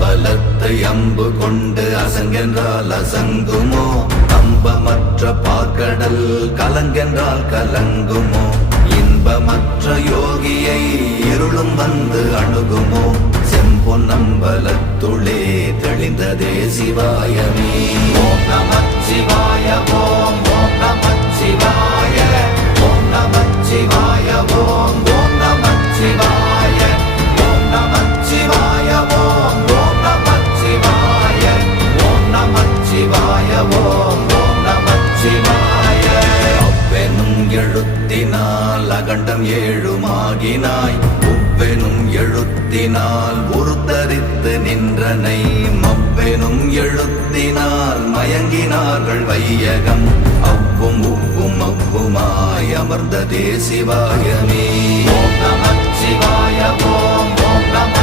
அம்பலத்தை அம்பு கொண்டு அசங்கென்றால் அசங்குமோ? அம்பமற்ற பார்க்கடல் கலங்கென்றால் கலங்குமோ? இன்பமற்ற யோகியை இருளும் வந்து அணுகுமோ? செம்பொன்னம்பலத்துளே தெளிந்ததே சிவாயமே. ஓம் நமச்சிவாய ஓம் ஓம் நமச்சிவாய ஓம் நமச்சிவாய ஓம் ஓம் நமச்சிவாய ஓம் நமச்சிவாய ஓம் ஓம் நமச்சிவாய ஓம் நமச்சிவாய ஓம் ஓம் நமச்சிவாய. அவ்வெனும் எழுத்தினால் அகண்டம் ஏழுமாகினாய், உவ்வெனும் எழுத்தினால் உருத்தரித்து நின்றனை, மவ்வெனும் எழுத்தினால் மயங்கினார்கள் வையகம். அவ்வும் உவ்வும் அவ்வுமாய் அமர்ந்ததே சிவாயமே. ஓம் நமச்சிவாய ஓம் ஓம் நம